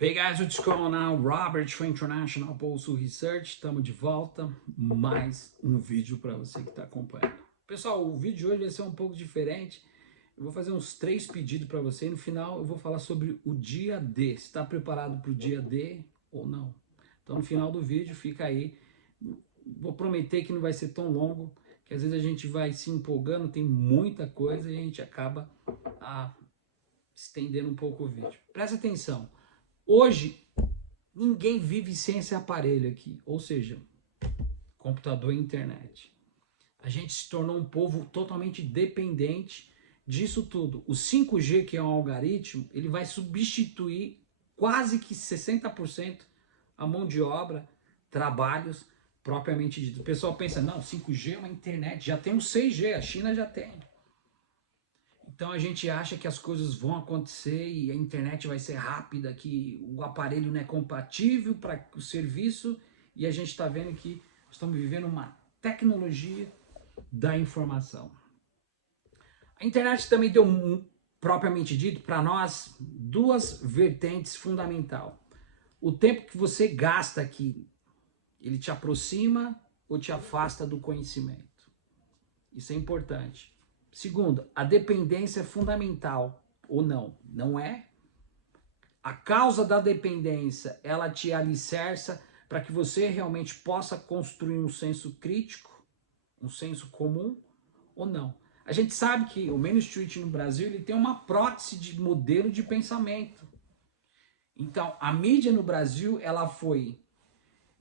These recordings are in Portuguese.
Hey guys, what's going on? Robert for International Pulse Research. Estamos de volta. Mais um vídeo para você que está acompanhando. Pessoal, o vídeo de hoje vai ser um pouco diferente. Eu vou fazer uns 3 pedidos para você e no final eu vou falar sobre o dia D. Se está preparado para o dia D ou não. Então no final do vídeo fica aí. Vou prometer que não vai ser tão longo, que às vezes a gente vai se empolgando, tem muita coisa e a gente acaba estendendo um pouco o vídeo. Presta atenção. Hoje, ninguém vive sem esse aparelho aqui, ou seja, computador e internet. A gente se tornou um povo totalmente dependente disso tudo. O 5G, que é um algoritmo, ele vai substituir quase que 60% a mão de obra, trabalhos propriamente dito. O pessoal pensa, não, 5G é uma internet, já tem o 6G, a China já tem. Então a gente acha que as coisas vão acontecer e a internet vai ser rápida, que o aparelho não é compatível para o serviço e a gente está vendo que estamos vivendo uma tecnologia da informação. A internet também deu, propriamente dito, para nós duas vertentes fundamentais. O tempo que você gasta aqui, ele te aproxima ou te afasta do conhecimento. Isso é importante. Segundo, a dependência é fundamental ou não? Não é? A causa da dependência, ela te alicerça para que você realmente possa construir um senso crítico, um senso comum ou não? A gente sabe que o Main Street no Brasil ele tem uma prótese de modelo de pensamento. Então, a mídia no Brasil ela foi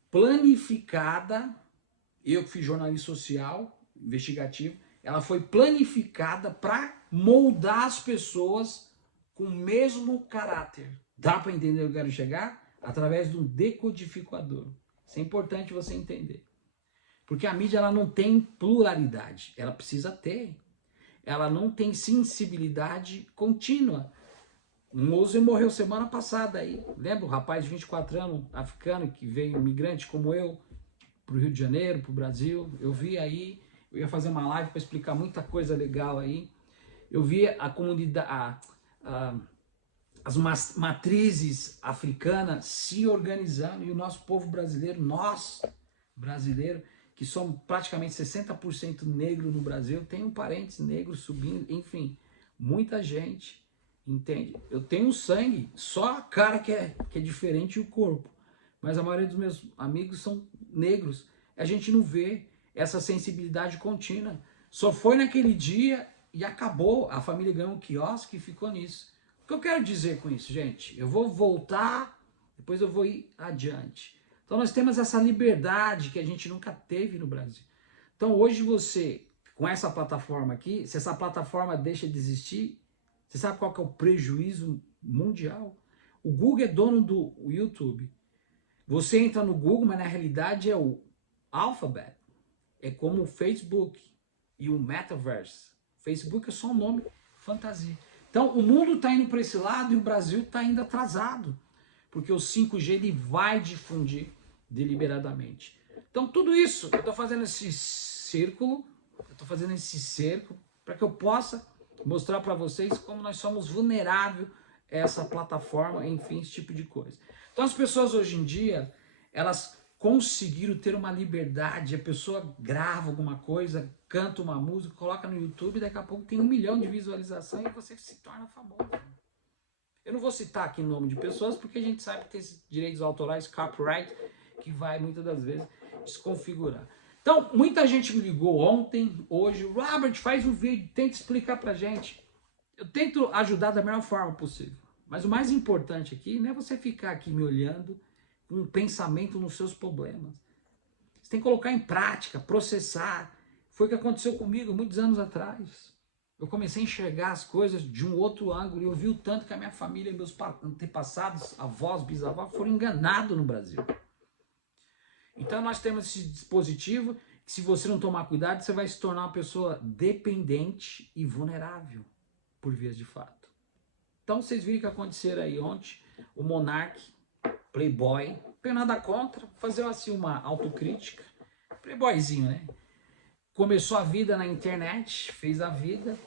planificada, eu que fiz jornalismo social, investigativo, ela foi planificada para moldar as pessoas com o mesmo caráter. Dá para entender o que eu quero chegar? Através de um decodificador. Isso é importante você entender. Porque a mídia ela não tem pluralidade, ela precisa ter. Ela não tem sensibilidade contínua. Um moço morreu semana passada aí. Lembra o rapaz de 24 anos, africano, que veio imigrante como eu, para o Rio de Janeiro, para o Brasil. Eu vi aí. Eu ia fazer uma live para explicar muita coisa legal aí. Eu vi a comunidade, as matrizes africanas se organizando e o nosso povo brasileiro, nós brasileiros, que somos praticamente 60% negro no Brasil, tem um parente negro subindo, enfim, muita gente, entende? Eu tenho sangue, só a cara que é diferente e o corpo, mas a maioria dos meus amigos são negros. A gente não vê essa sensibilidade contínua. Só foi naquele dia e acabou. A família ganhou um quiosque e ficou nisso. O que eu quero dizer com isso, gente? Eu vou voltar, depois eu vou ir adiante. Então nós temos essa liberdade que a gente nunca teve no Brasil. Então hoje você, com essa plataforma aqui, se essa plataforma deixa de existir, você sabe qual que é o prejuízo mundial? O Google é dono do YouTube. Você entra no Google, mas na realidade é o Alphabet. É como o Facebook e o Metaverse. Facebook é só um nome fantasia. Então o mundo está indo para esse lado e o Brasil está ainda atrasado. Porque o 5G ele vai difundir deliberadamente. Então tudo isso, eu estou fazendo esse círculo, eu estou fazendo esse cerco para que eu possa mostrar para vocês como nós somos vulneráveis a essa plataforma, enfim, esse tipo de coisa. Então as pessoas hoje em dia, elas conseguiram ter uma liberdade, a pessoa grava alguma coisa, canta uma música, coloca no YouTube, daqui a pouco tem 1 milhão de visualizações e você se torna famoso. Eu não vou citar aqui o nome de pessoas, porque a gente sabe que tem esses direitos autorais, copyright, que vai muitas das vezes desconfigurar. Então, muita gente me ligou ontem, hoje, Robert, faz um vídeo, tenta explicar pra gente. Eu tento ajudar da melhor forma possível. Mas o mais importante aqui não é você ficar aqui me olhando com um pensamento nos seus problemas. Você tem que colocar em prática, processar. Foi o que aconteceu comigo muitos anos atrás. Eu comecei a enxergar as coisas de um outro ângulo e eu vi o tanto que a minha família, meus antepassados, avós, bisavós, foram enganados no Brasil. Então nós temos esse dispositivo que se você não tomar cuidado, você vai se tornar uma pessoa dependente e vulnerável, por vias de fato. Então vocês viram o que aconteceu aí ontem, o Monark, playboy, não tenho nada contra, fazer assim uma autocrítica, playboyzinho, né? Começou a vida na internet, fez a vida,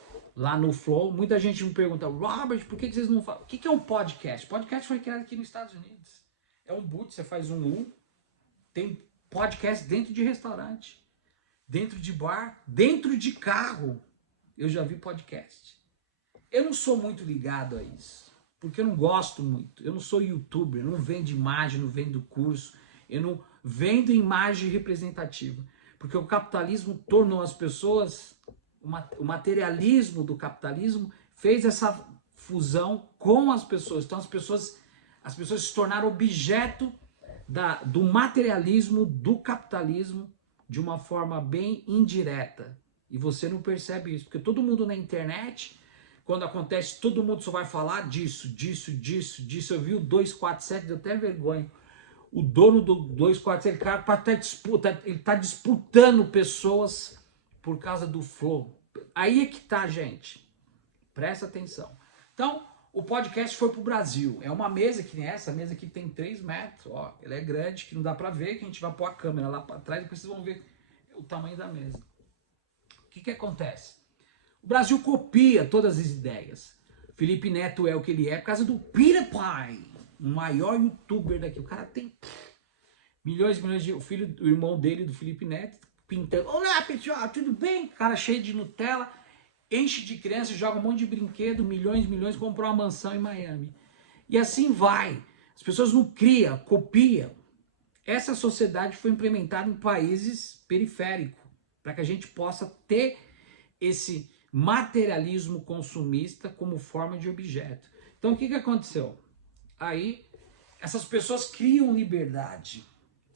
lá no Flow. Muita gente me pergunta, Robert, por que vocês não falam? O que é um podcast? Podcast foi criado aqui nos Estados Unidos. É um boot, você faz um U, tem podcast dentro de restaurante, dentro de bar, dentro de carro. Eu já vi podcast. Eu não sou muito ligado a isso, porque eu não gosto muito. Eu não sou youtuber, eu não vendo imagem, não vendo curso, eu não vendo imagem representativa. Porque o capitalismo tornou as pessoas, o materialismo do capitalismo fez essa fusão com as pessoas. Então as pessoas se tornaram objeto do materialismo, do capitalismo, de uma forma bem indireta. E você não percebe isso, porque todo mundo na internet, quando acontece, todo mundo só vai falar disso. Eu vi o 247, deu até vergonha. O dono do 247, cara, ele tá disputando pessoas por causa do Flow. Aí é que tá, gente. Presta atenção. Então, o podcast foi pro Brasil. É uma mesa que nem essa mesa aqui tem 3 metros. Ó, ela é grande, que não dá pra ver, que a gente vai pôr a câmera lá pra trás, depois vocês vão ver o tamanho da mesa. O que acontece? O Brasil copia todas as ideias. Felipe Neto é o que ele é por causa do PewDiePie, o maior youtuber daqui. O cara tem milhões e milhões de... O irmão dele, do Felipe Neto, pintando. Olá, pessoal, tudo bem? Cara cheio de Nutella, enche de criança, joga um monte de brinquedo, milhões e milhões, comprou uma mansão em Miami. E assim vai. As pessoas não criam, copiam. Essa sociedade foi implementada em países periféricos, para que a gente possa ter esse materialismo consumista como forma de objeto. Então o que aconteceu? Aí essas pessoas criam liberdade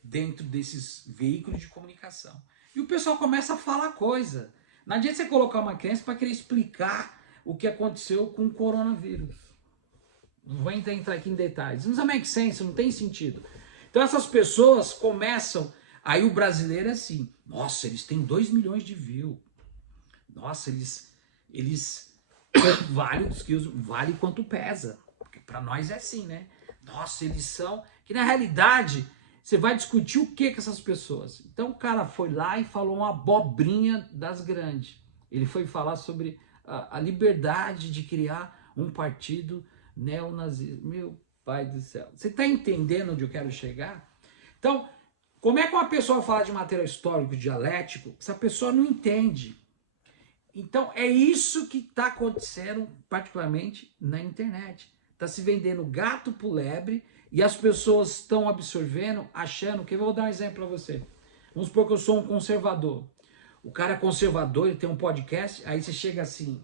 dentro desses veículos de comunicação. E o pessoal começa a falar coisa. Não adianta você colocar uma criança para querer explicar o que aconteceu com o coronavírus. Não vou entrar aqui em detalhes. Não make sense, não tem sentido. Então essas pessoas começam... Aí o brasileiro é assim, nossa, eles têm 2 milhões de views. Nossa, eles vale quanto pesa. Porque para nós é assim, né? Nossa, eles são... Que na realidade, você vai discutir o que com essas pessoas? Então o cara foi lá e falou uma abobrinha das grandes. Ele foi falar sobre a liberdade de criar um partido neonazista. Meu pai do céu. Você está entendendo onde eu quero chegar? Então... Como é que uma pessoa fala de material histórico dialético? Essa pessoa não entende. Então é isso que está acontecendo, particularmente na internet. Está se vendendo gato por lebre e as pessoas estão absorvendo, achando que... Eu vou dar um exemplo para você. Vamos supor que eu sou um conservador. O cara é conservador, ele tem um podcast, aí você chega assim,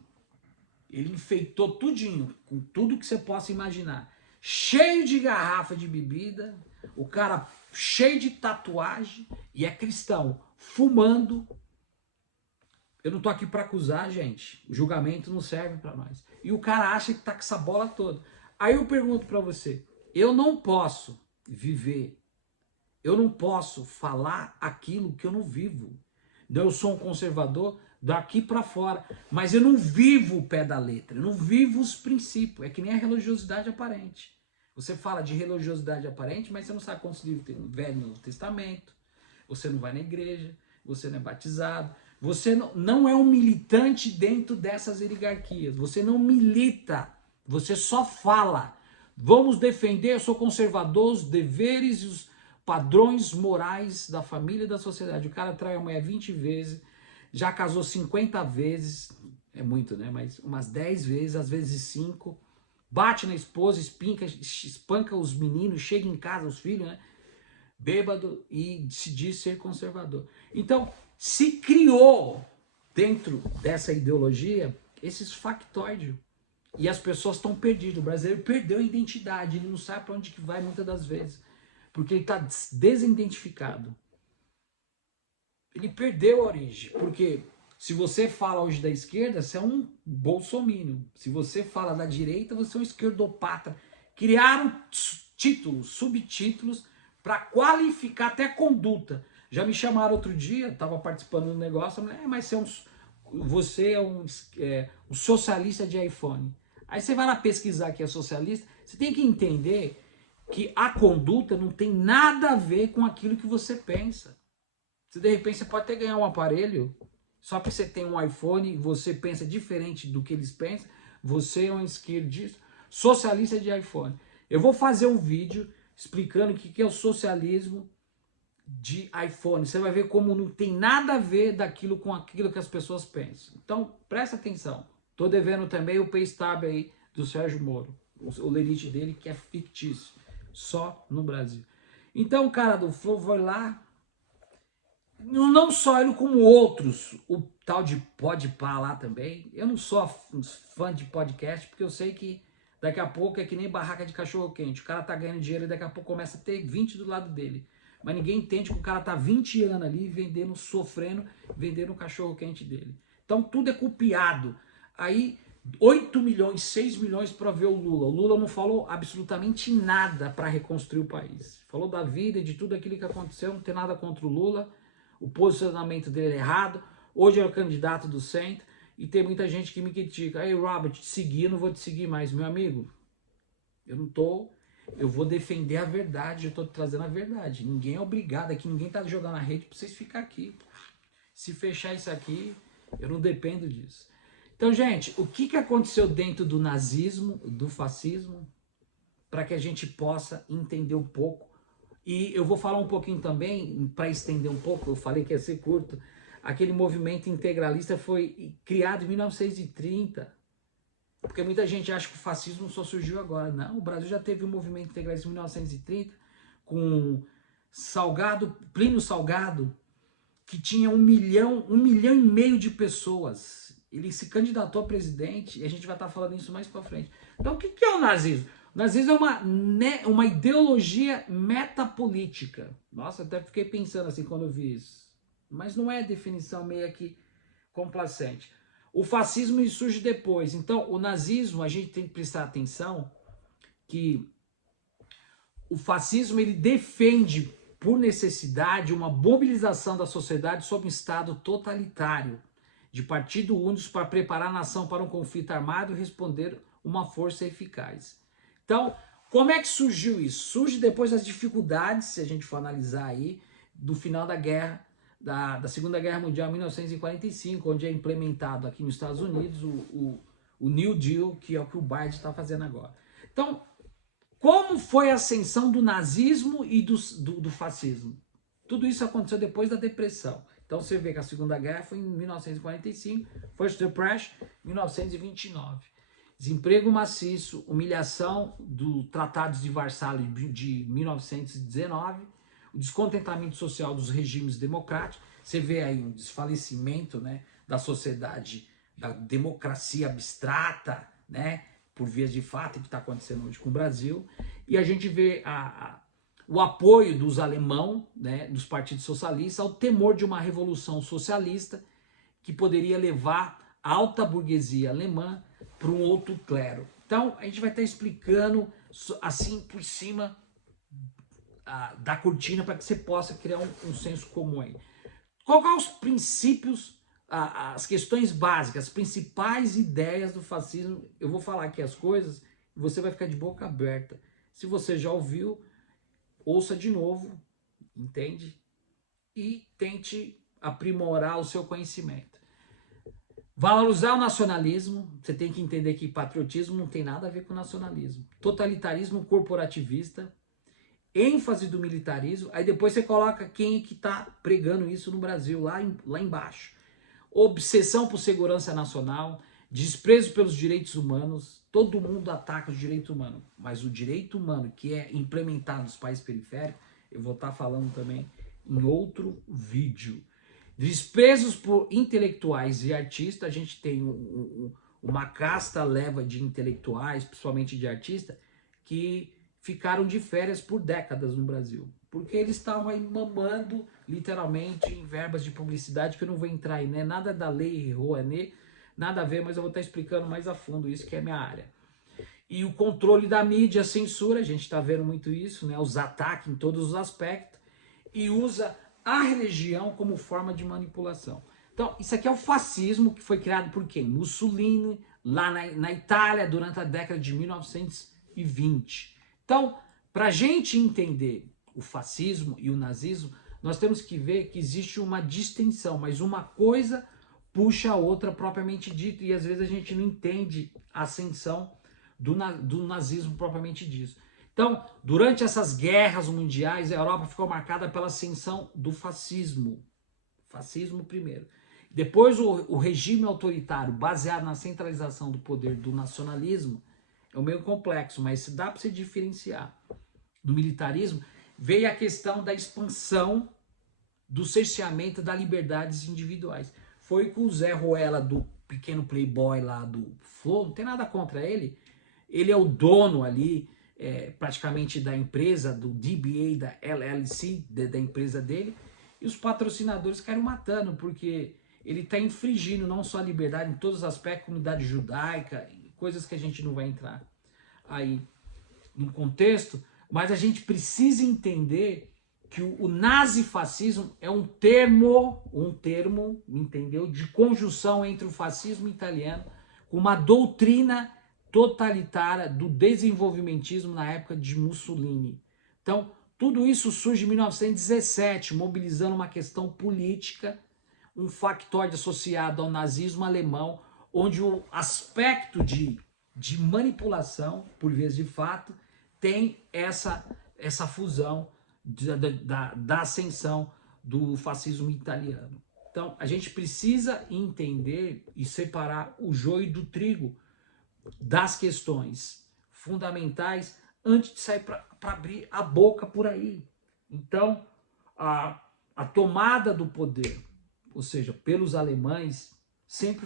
ele enfeitou tudinho, com tudo que você possa imaginar. Cheio de garrafa de bebida, o cara... cheio de tatuagem e é cristão, fumando. Eu não tô aqui para acusar, gente. O julgamento não serve para nós. E o cara acha que tá com essa bola toda. Aí eu pergunto para você, eu não posso viver, eu não posso falar aquilo que eu não vivo. Então eu sou um conservador daqui para fora, mas eu não vivo o pé da letra, eu não vivo os princípios. É que nem a religiosidade aparente. Você fala de religiosidade aparente, mas você não sabe quantos livros tem no Velho e Novo Testamento. Você não vai na igreja, você não é batizado. Você não é um militante dentro dessas oligarquias. Você não milita, você só fala. Vamos defender, eu sou conservador, os deveres e os padrões morais da família e da sociedade. O cara trai a mulher 20 vezes, já casou 50 vezes, é muito, né? Mas umas 10 vezes, às vezes 5. Bate na esposa, espanca os meninos, chega em casa, os filhos, né? Bêbado e se diz ser conservador. Então, se criou dentro dessa ideologia esses factóides. E as pessoas estão perdidas. O brasileiro perdeu a identidade, ele não sabe para onde que vai muitas das vezes. Porque ele está desidentificado. Ele perdeu a origem, porque... Se você fala hoje da esquerda, você é um bolsominion. Se você fala da direita, você é um esquerdopata. Criaram títulos, subtítulos, para qualificar até conduta. Já me chamaram outro dia, estava participando do negócio, mas você é um socialista de iPhone. Aí você vai lá pesquisar que é socialista, você tem que entender que a conduta não tem nada a ver com aquilo que você pensa. Se de repente você pode até ganhar um aparelho... Só que você tem um iPhone e você pensa diferente do que eles pensam, você é um esquerdista, socialista de iPhone. Eu vou fazer um vídeo explicando o que é o socialismo de iPhone. Você vai ver como não tem nada a ver daquilo com aquilo que as pessoas pensam. Então, presta atenção. Tô devendo também o Paystab aí do Sérgio Moro, o lerite dele que é fictício, só no Brasil. Então, o cara do Flow vai lá, não só ele como outros, o tal de Podpah lá também. Eu não sou fã de podcast, porque eu sei que daqui a pouco é que nem barraca de cachorro-quente. O cara tá ganhando dinheiro e daqui a pouco começa a ter 20 do lado dele. Mas ninguém entende que o cara tá 20 anos ali vendendo, sofrendo, vendendo o cachorro-quente dele. Então tudo é copiado. Aí 8 milhões, 6 milhões para ver o Lula. O Lula não falou absolutamente nada para reconstruir o país. Falou da vida e de tudo aquilo que aconteceu, não tem nada contra o Lula. O posicionamento dele é errado. Hoje é o candidato do centro e tem muita gente que me critica. Aí, Robert, te seguir, não vou te seguir mais. Meu amigo, eu não tô... Eu vou defender a verdade, eu tô trazendo a verdade. Ninguém é obrigado aqui, ninguém tá jogando na rede pra vocês ficarem aqui. Se fechar isso aqui, eu não dependo disso. Então, gente, o que aconteceu dentro do nazismo, do fascismo, para que a gente possa entender um pouco. E eu vou falar um pouquinho também, para estender um pouco, eu falei que ia ser curto, aquele movimento integralista foi criado em 1930, porque muita gente acha que o fascismo só surgiu agora. Não, o Brasil já teve um movimento integralista em 1930, com Salgado, Plínio Salgado, que tinha 1,5 milhão de pessoas. Ele se candidatou a presidente, e a gente vai estar falando isso mais para frente. Então, o que é o nazismo? O nazismo é uma ideologia metapolítica. Nossa, até fiquei pensando assim quando eu vi isso. Mas não é definição meio que complacente. O fascismo surge depois. Então, o nazismo, a gente tem que prestar atenção que o fascismo ele defende, por necessidade, uma mobilização da sociedade sob um Estado totalitário, de partido único para preparar a nação para um conflito armado e responder uma força eficaz. Então, como é que surgiu isso? Surge depois das dificuldades, se a gente for analisar aí, do final da guerra, da Segunda Guerra Mundial, em 1945, onde é implementado aqui nos Estados Unidos o New Deal, que é o que o Biden está fazendo agora. Então, como foi a ascensão do nazismo e do fascismo? Tudo isso aconteceu depois da Depressão. Então você vê que a Segunda Guerra foi em 1945, First Depression, 1929. Desemprego maciço, humilhação do Tratados de Varsóvia de 1919, o descontentamento social dos regimes democráticos. Você vê aí um desfalecimento, né, da sociedade, da democracia abstrata, né, por vias de fato, que está acontecendo hoje com o Brasil. E a gente vê o apoio dos alemãos, né, dos partidos socialistas, ao temor de uma revolução socialista que poderia levar a alta burguesia alemã para um outro clero. Então, a gente vai estar explicando assim por cima da cortina para que você possa criar um senso comum aí. Quais são os princípios, as questões básicas, as principais ideias do fascismo? Eu vou falar aqui as coisas e você vai ficar de boca aberta. Se você já ouviu, ouça de novo, entende? E tente aprimorar o seu conhecimento. Valorizar o nacionalismo, você tem que entender que patriotismo não tem nada a ver com nacionalismo. Totalitarismo corporativista, ênfase do militarismo, aí depois você coloca quem é que está pregando isso no Brasil, lá embaixo. Obsessão por segurança nacional, desprezo pelos direitos humanos, todo mundo ataca os direitos humanos, mas o direito humano que é implementado nos países periféricos, eu vou estar falando também em outro vídeo. Desprezos por intelectuais e artistas, a gente tem uma casta leva de intelectuais, principalmente de artistas, que ficaram de férias por décadas no Brasil, porque eles estavam aí mamando literalmente em verbas de publicidade, que eu não vou entrar aí, né? Nada da lei Rouanet, nada a ver, mas eu vou estar explicando mais a fundo isso, que é a minha área. E o controle da mídia, a censura, a gente está vendo muito isso, né? Os ataques em todos os aspectos, e usa a religião como forma de manipulação. Então, isso aqui é o fascismo, que foi criado por quem? Mussolini, lá na Itália, durante a década de 1920. Então, para a gente entender o fascismo e o nazismo, nós temos que ver que existe uma distinção, mas uma coisa puxa a outra propriamente dito, e às vezes a gente não entende a ascensão do nazismo propriamente dito. Então, durante essas guerras mundiais, a Europa ficou marcada pela ascensão do fascismo. Fascismo primeiro. Depois o regime autoritário, baseado na centralização do poder do nacionalismo, é um meio complexo, mas dá para se diferenciar. Do militarismo, veio a questão da expansão do cerceamento das liberdades individuais. Foi com o Zé Ruela, do pequeno playboy lá do Flow, não tem nada contra ele, ele é o dono ali, praticamente da empresa, do DBA, da LLC, da empresa dele, e os patrocinadores caíram matando, porque ele está infringindo não só a liberdade em todos os aspectos, comunidade judaica, coisas que a gente não vai entrar aí no contexto, mas a gente precisa entender que o nazifascismo é um termo, entendeu, de conjunção entre o fascismo italiano com uma doutrina totalitária do desenvolvimentismo na época de Mussolini. Então, tudo isso surge em 1917, mobilizando uma questão política, um factóide associado ao nazismo alemão, onde o aspecto de manipulação, por vezes de fato, tem essa fusão da ascensão do fascismo italiano. Então, a gente precisa entender e separar o joio do trigo das questões fundamentais antes de sair para abrir a boca por aí. Então, a tomada do poder, ou seja, pelos alemães, sempre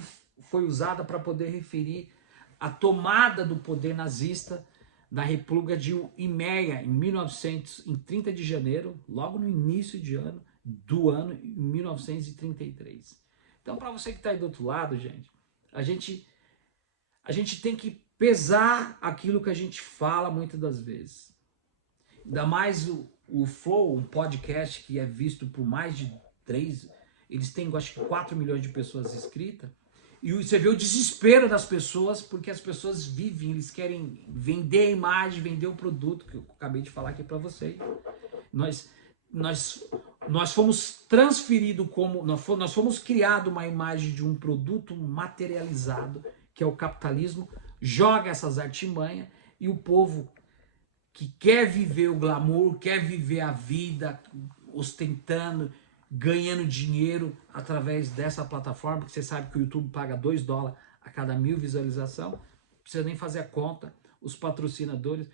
foi usada para poder referir a tomada do poder nazista da República de Imeia, em 30 de janeiro, logo no início do ano, em 1933. Então, para você que está aí do outro lado, gente, a gente tem que pesar aquilo que a gente fala muitas das vezes. Ainda mais o Flow, um podcast que é visto por mais de 3, eles têm, acho que 4 milhões de pessoas inscritas, e você vê o desespero das pessoas, porque as pessoas vivem, eles querem vender a imagem, vender o produto, que eu acabei de falar aqui para vocês. Nós fomos transferidos nós fomos criados uma imagem de um produto materializado, que é o capitalismo, joga essas artimanhas, e o povo que quer viver o glamour, quer viver a vida, ostentando, ganhando dinheiro através dessa plataforma, porque você sabe que o YouTube paga $2 a cada 1000 visualização, não precisa nem fazer a conta, os patrocinadores.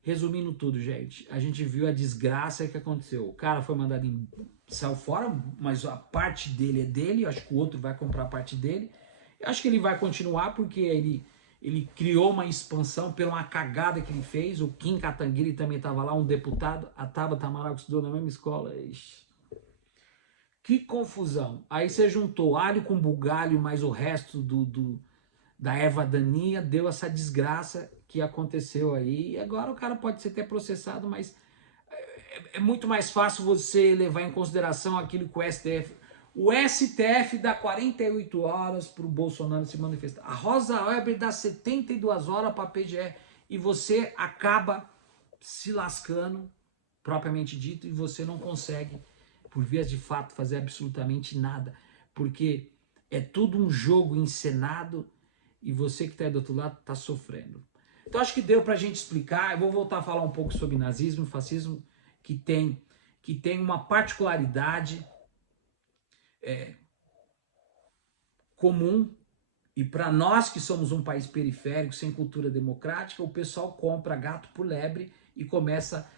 Resumindo tudo, gente, a gente viu a desgraça que aconteceu. O cara foi mandado saiu fora, mas a parte dele é dele, eu acho que o outro vai comprar a parte dele. Eu acho que ele vai continuar porque ele criou uma expansão pela uma cagada que ele fez. O Kim Kataguiri também estava lá, um deputado, a Tabata Amaral, que estudou na mesma escola. Ixi. Que confusão. Aí você juntou alho com bugalho, mais o resto da erva daninha, deu essa desgraça que aconteceu aí. E agora o cara pode ser até processado, mas é muito mais fácil você levar em consideração aquilo que o STF... O STF dá 48 horas para o Bolsonaro se manifestar. A Rosa Weber dá 72 horas para a PGR. E você acaba se lascando, propriamente dito, e você não consegue, por vias de fato, fazer absolutamente nada. Porque é tudo um jogo encenado e você que está aí do outro lado está sofrendo. Então acho que deu para a gente explicar. Eu vou voltar a falar um pouco sobre nazismo e fascismo, que tem uma particularidade comum, e para nós que somos um país periférico, sem cultura democrática, o pessoal compra gato por lebre e começa,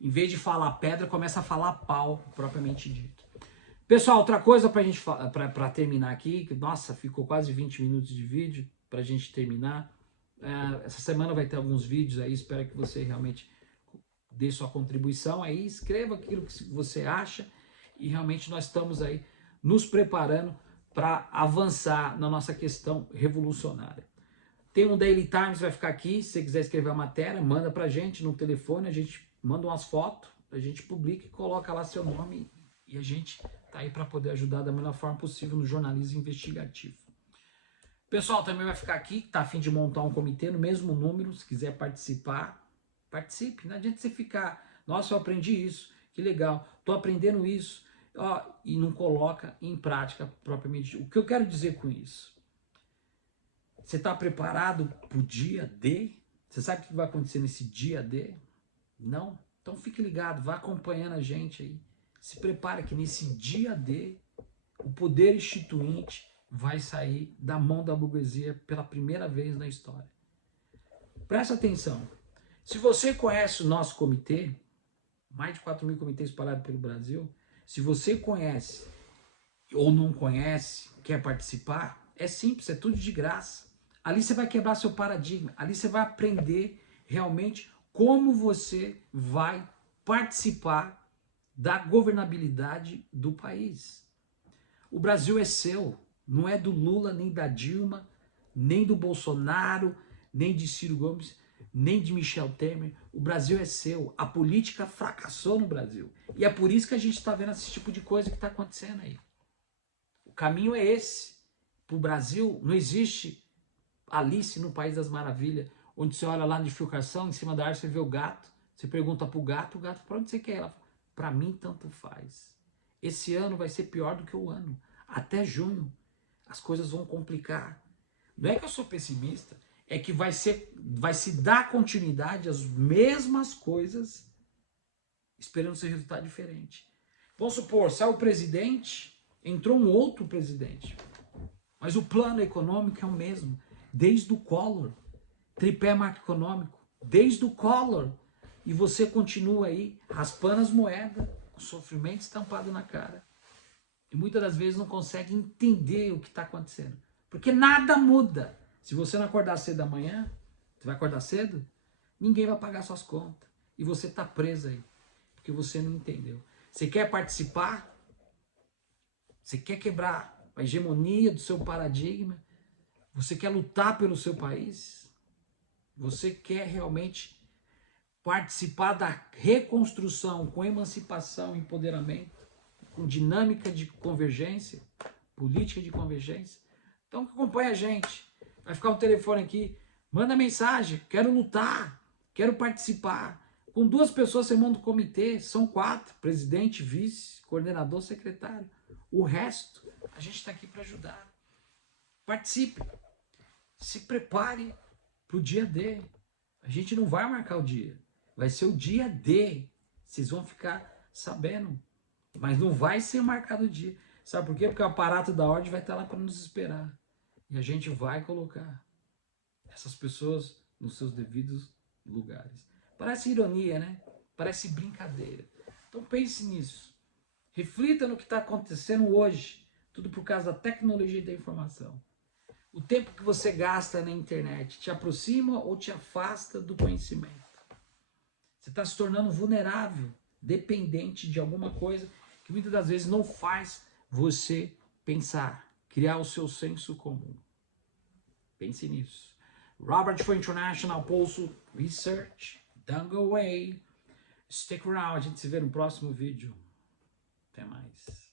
em vez de falar pedra, começa a falar pau, propriamente dito. Pessoal, outra coisa para terminar aqui, que nossa, ficou quase 20 minutos de vídeo para a gente terminar. Essa semana vai ter alguns vídeos aí, espero que você realmente dê sua contribuição aí, escreva aquilo que você acha, e realmente nós estamos aí nos preparando para avançar na nossa questão revolucionária. Tem um Daily Times, vai ficar aqui, se você quiser escrever a matéria, manda pra gente no telefone, a gente manda umas fotos, a gente publica e coloca lá seu nome, e a gente tá aí para poder ajudar da melhor forma possível no jornalismo investigativo. Pessoal, também vai ficar aqui, tá a fim de montar um comitê no mesmo número, se quiser participar, participe, não adianta você ficar, nossa, eu aprendi isso, que legal, tô aprendendo isso, ó, e não coloca em prática propriamente. O que eu quero dizer com isso? Você está preparado para o dia D? Você sabe o que vai acontecer nesse dia D? Não? Então fique ligado, vá acompanhando a gente aí. Se prepare que nesse dia D, o poder instituinte vai sair da mão da burguesia pela primeira vez na história. Presta atenção. Se você conhece o nosso comitê, mais de 4.000 comitês espalhados pelo Brasil, se você conhece ou não conhece, quer participar, é simples, é tudo de graça. Ali você vai quebrar seu paradigma, ali você vai aprender realmente como você vai participar da governabilidade do país. O Brasil é seu, não é do Lula, nem da Dilma, nem do Bolsonaro, nem de Ciro Gomes, nem de Michel Temer. O Brasil é seu. A política fracassou no Brasil. E é por isso que a gente está vendo esse tipo de coisa que está acontecendo aí. O caminho é esse. Para o Brasil não existe Alice no País das Maravilhas, onde você olha lá na bifurcação, em cima da árvore você vê o gato, você pergunta pro gato, para onde você quer? Ela fala, para mim tanto faz. Esse ano vai ser pior do que o ano. Até junho as coisas vão complicar. Não é que eu sou pessimista, é que vai se dar continuidade às mesmas coisas, esperando ser resultado diferente. Vamos supor, saiu o presidente, entrou um outro presidente, mas o plano econômico é o mesmo. Desde o Collor, tripé macroeconômico, desde o Collor, e você continua aí raspando as moedas, o sofrimento estampado na cara. E muitas das vezes não consegue entender o que está acontecendo, porque nada muda. Se você não acordar cedo amanhã, você vai acordar cedo, ninguém vai pagar suas contas, e você está preso aí, porque você não entendeu. Você quer participar? Você quer quebrar a hegemonia do seu paradigma? Você quer lutar pelo seu país? Você quer realmente participar da reconstrução com emancipação, empoderamento, com dinâmica de convergência, política de convergência? Então acompanha a gente. Vai ficar um telefone aqui, manda mensagem, quero lutar, quero participar. Com 2 pessoas você monta um comitê, são 4, presidente, vice, coordenador, secretário. O resto, a gente está aqui para ajudar. Participe. Se prepare para o dia D. A gente não vai marcar o dia. Vai ser o dia D. Vocês vão ficar sabendo. Mas não vai ser marcado o dia. Sabe por quê? Porque o aparato da ordem vai estar lá para nos esperar. E a gente vai colocar essas pessoas nos seus devidos lugares. Parece ironia, né? Parece brincadeira. Então pense nisso. Reflita no que está acontecendo hoje. Tudo por causa da tecnologia e da informação. O tempo que você gasta na internet te aproxima ou te afasta do conhecimento? Você está se tornando vulnerável, dependente de alguma coisa que muitas das vezes não faz você pensar, criar o seu senso comum. Pense nisso. Robert for International Pulse Research. Don't go away. Stick around. A gente se vê no próximo vídeo. Até mais.